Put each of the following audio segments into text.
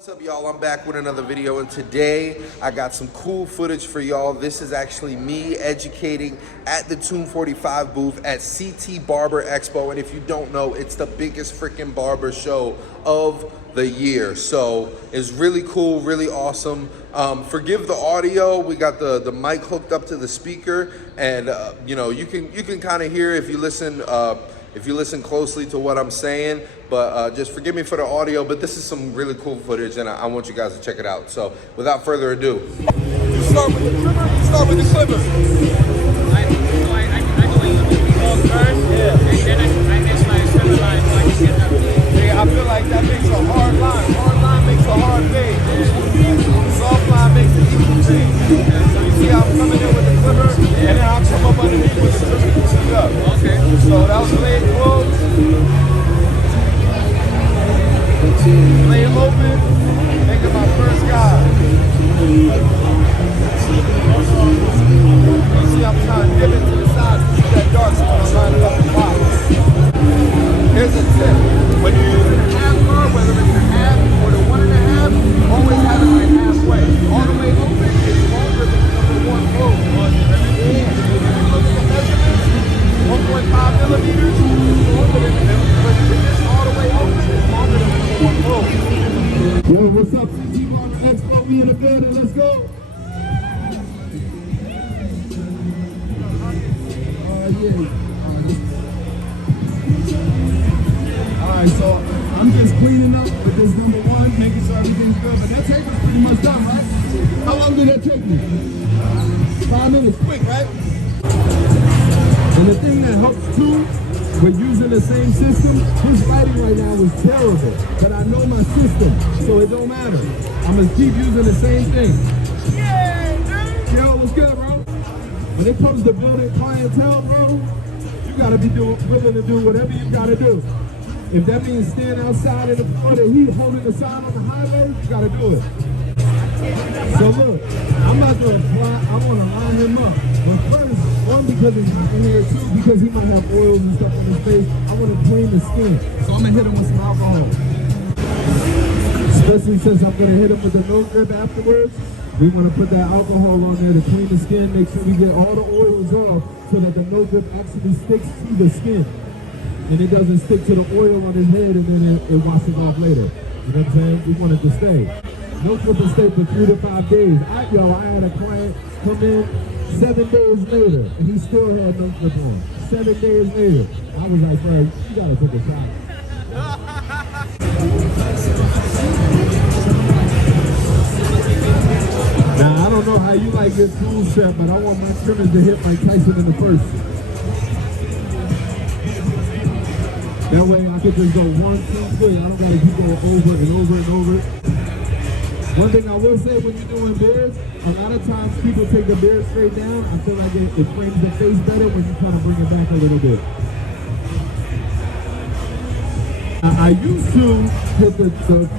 What's up, y'all? I'm back with another video, and today I got some cool footage for y'all. This is actually me educating at the Tomb 45 booth at CT Barber Expo, and if you don't know, it's the biggest freaking barber show of the year. So it's really cool, really awesome. Forgive the audio. We got the mic hooked up to the speaker, and you know, you can kind of hear if you listen closely to what I'm saying, but just forgive me for the audio, but this is some really cool footage, and I want you guys to check it out. So without further ado. You start with the trimmer, you start with the clipper. I go in first, yeah. And then I get my trimmer line so I can get that fade. Yeah, I feel like that makes a hard line. Hard line makes a hard fade. Soft line makes an equal fade. So you see how I'm coming in with the clipper, and then I'll come up underneath with the trimmer to shoot up. Okay. So that was blade closed. Blade open, making my first guy. You see I'm trying to dip it to the side to shoot that dark so I'm lining up the box. Here's a tip. When you're using a half bar, whether it's a half or the 1.5, always have it like halfway. All the way open is longer than the number one close. If you look at the measurements, 1.5 millimeters is longer than the but this all the way open is longer than the number one close. Yo, what's up, CT Barber Expo? We in the building, let's go. Alright, so I'm just cleaning up with this number one, making sure everything's good. But that tape is pretty much done, right? How long did that take me? 5 minutes, quick, right? And the thing that helps too, with using the same system, his lighting right now is terrible. But I know my system, so it don't matter. I'm gonna keep using the same thing. Yay, dude! Yo, what's good, bro? When it comes to building clientele, bro, you gotta be willing to do whatever you gotta do. If that means stand outside in the Florida heat holding the sign on the highway, you gotta do it. So look, I'm about to apply, I wanna line him up. But first, one, because it's hot in here, two, because he might have oils and stuff on his face, I wanna clean the skin. So I'm gonna hit him with some alcohol. Especially since I'm gonna hit him with the no grip afterwards, we wanna put that alcohol on there to clean the skin, make sure we get all the oils off so that the no grip actually sticks to the skin. And it doesn't stick to the oil on his head and then it washes off later. You know what I'm saying? We want it to stay. No grip will stay for 3 to 5 days. I had a client come in 7 days later and he still had no grip on. 7 days later. I was like, bro, you gotta take a shot. Now, I don't know how you like your tool set, but I want my trimmers to hit Mike Tyson in the first. That way I can just go 1, 2, 3. I don't gotta keep going over and over and over. One thing I will say when you're doing beards, a lot of times people take the beard straight down. I feel like it frames the face better when you kind of bring it back a little bit. I used to hit the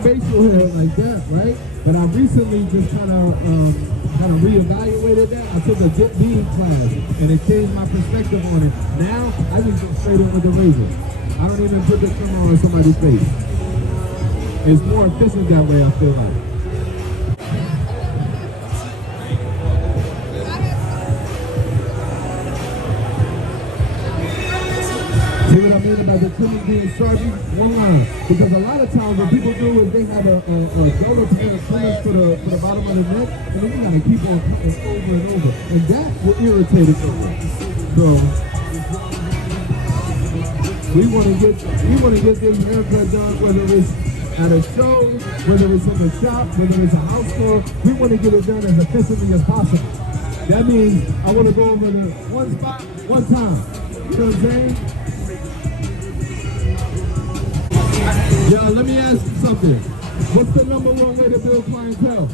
facial hair like that, right? But I recently just kind of reevaluated that. I took a dip beam class and it changed my perspective on it. Now I just go straight in with the razor. I don't even put the trimmer on somebody's face. It's more efficient that way, I feel like. See what I mean about the trimming being sharpie? One line. Because a lot of times what people do is they have a double pair of trimmers for the bottom of the neck, and then you gotta keep on cutting over and over. And that will irritate it. So we want to get this haircut done, whether it's at a show, whether it's in the shop, whether it's a house tour. We want to get it done as efficiently as possible. That means I want to go over the one spot, one time. You know what I'm saying? Yo, let me ask you something. What's the number one way to build clientele?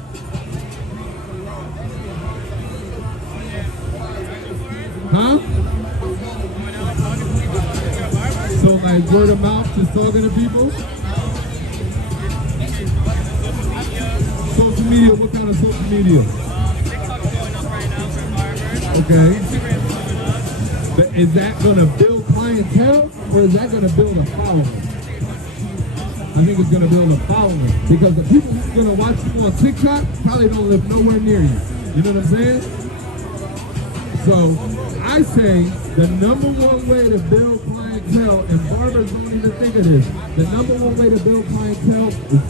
Huh? So like word of mouth, just talking to people? Social media, what kind of social media? TikTok's going up right now for barbers. Okay. Instagram's going up. But is that gonna build clientele or is that gonna build a following? I think it's gonna build a following because the people who's gonna watch you on TikTok probably don't live nowhere near you. You know what I'm saying? So I say the number one way to build clientele, and barbers don't even think of this, the number one way to build clientele is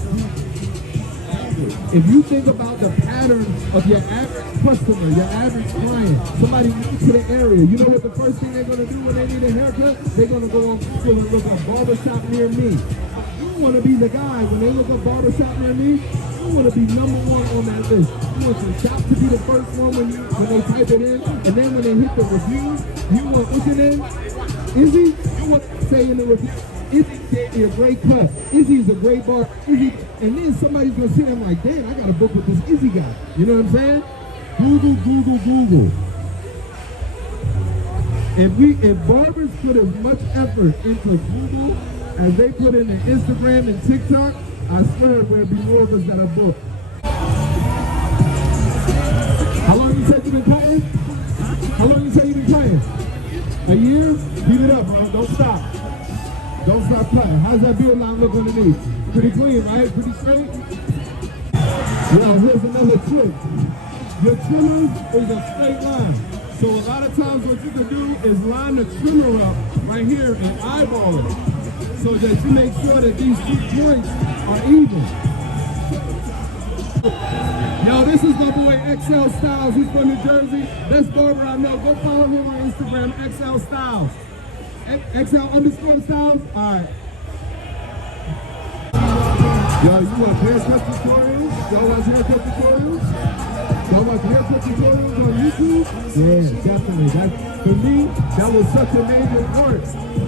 if you think about the pattern of your average customer, your average client, somebody new to the area, you know what the first thing they're going to do when they need a haircut? They're going to go on Google and look up barbershop near me. You want to be the guy, when they look up barbershop near me, you want to be number one on that list. You want your shop to be the first one when they type it in, and then when they hit the reviews, you want, what's your name? Izzy? You want to say in the review, Izzy gave me a great cut. Izzy's a great barber. Izzy, and then somebody's gonna sit there and like, damn, I got a book with this Izzy guy. You know what I'm saying? Google, Google, Google. If barbers put as much effort into Google as they put into Instagram and TikTok, I swear there'd be more of us that are booked. How long you said you've been cutting? How long you say you've been cutting? A year? Keep it up, bro. Don't stop. Don't stop cutting. How's that beard line look underneath? Pretty clean, right? Pretty straight? Well, here's another trick. Your trimmer is a straight line. So a lot of times what you can do is line the trimmer up right here and eyeball it so that you make sure that these 2 points are even. Yo, this is my boy XL Styles. He's from New Jersey. Best barber I know. Go follow him on Instagram, XL Styles. XL_Styles? Alright. Yo, you want haircut tutorials? Y'all watch haircut tutorials? Y'all watch haircut tutorials on YouTube? Yeah, definitely. For me, that was such a major part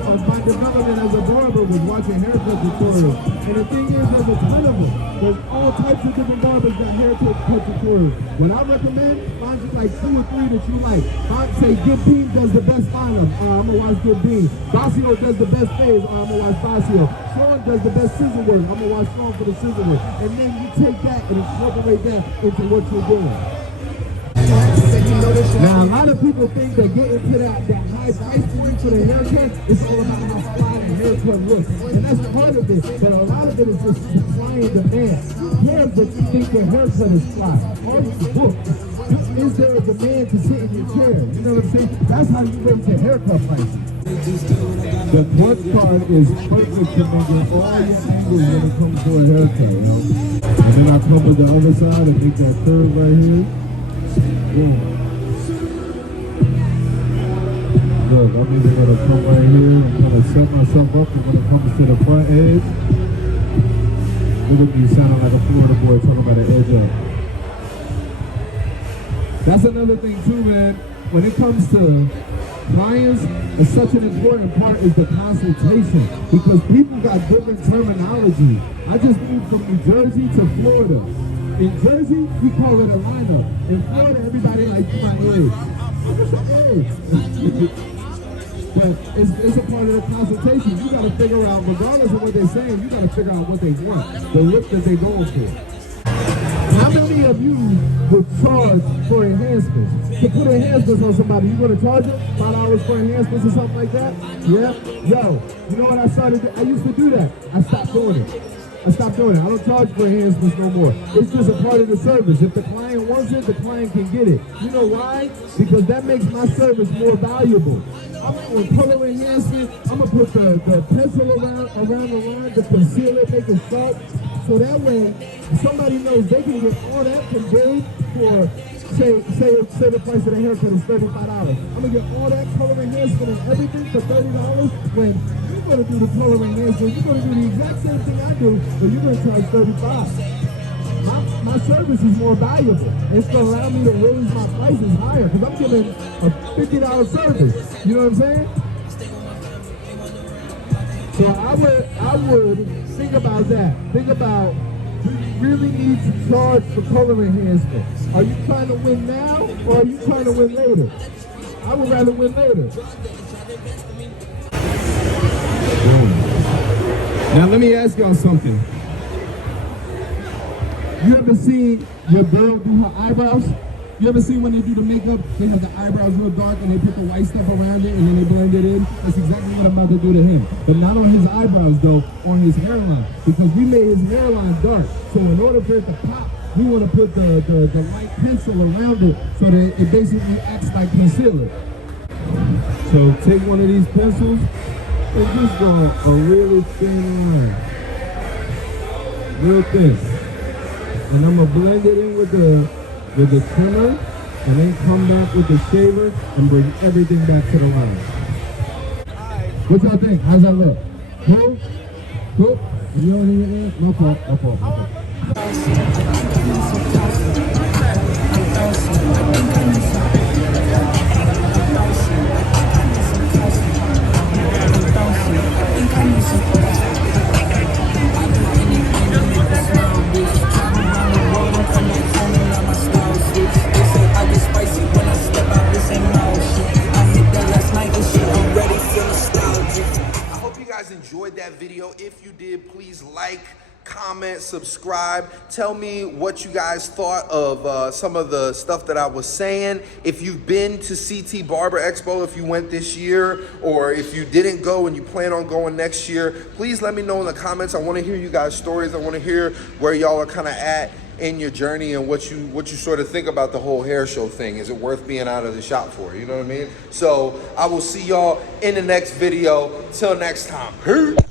of my development as a barber, was watching haircut tutorials. And the thing is, there's a ton of them. There's all types of different barbers that haircut tutorials. What I recommend, find you like 2 or 3 that you like. Say Good Bean does the best file. I'm gonna watch Good Bean. Basio does the best phase. I'm gonna watch Basio. Sean does the best scissor work. I'm gonna watch Sean for the scissor work. And then you take that and incorporate that into what you're doing. Now, a lot of people think that getting to that high price point for the haircut is all about how fly the haircut looks. And that's part of it, but a lot of it is just supply and demand. Yeah, that you think your haircut is fly. Are you booked? Is there a demand to sit in your chair? You know what I'm saying? That's how you raise your haircut prices. The punch card is perfect to make all your angles when it comes to a haircut, you know? And then I come to the other side and make that curve right here. Boom. Look, I'm either going to come right here and kind of set myself up when it comes to the front edge. Look at me sounding like a Florida boy talking about an edge up. That's another thing too, man. When it comes to clients, it's such an important part is the consultation, because people got different terminology. I just moved from New Jersey to Florida. In Jersey, we call it a lineup. In Florida, everybody like my age. What's the age? But it's a part of the consultation. You got to figure out, regardless of what they're saying, you got to figure out what they want, the look that they're going for. How many of you would charge for enhancements? To put enhancements on somebody, you going to charge them $5 for enhancements or something like that? Yeah? Yo, you know what I started? I used to do that. I stopped doing it. I don't charge for enhancements no more. It's just a part of the service. If the client wants it, the client can get it. You know why? Because that makes my service more valuable. I'm doing color enhancement. I'm going to put the pencil around the line to conceal it, make it sharp. So that way, somebody knows they can get all that from Dave for, say the price of the haircut is $35. I'm going to get all that color enhancement and everything for $30 when you're going to do the color enhancement. You're going to do the exact same thing I do, but you're going to charge $35. My service is more valuable. It's going to allow me to raise my prices higher because I'm giving a $50 service. You know what I'm saying? So I would think about that. Think about, do you really need to charge for color enhancement? Are you trying to win now or are you trying to win later? I would rather win later. Now let me ask y'all something. You ever seen your girl do her eyebrows? You ever see when they do the makeup, they have the eyebrows real dark and they put the white stuff around it and then they blend it in? That's exactly what I'm about to do to him. But not on his eyebrows though, on his hairline. Because we made his hairline dark. So in order for it to pop, we want to put the light pencil around it so that it basically acts like concealer. So take one of these pencils and just draw a really thin line. Real thin. And I'm gonna blend it in with the trimmer and then come back with the shaver and bring everything back to the line. What y'all think? How's that look? Cool? Cool? You know anything? No fault, no fault, no fault. Enjoyed that video. If you did, please like, comment, subscribe. Tell me what you guys thought of some of the stuff that I was saying. If you've been to CT Barber Expo, if you went this year, or if you didn't go and you plan on going next year, please let me know in the comments. I want to hear you guys' stories. I want to hear where y'all are kind of at in your journey and what you sort of think about the whole hair show thing. Is it worth being out of the shop for? You know what I mean? So I will see y'all in the next video. Till next time. Peace.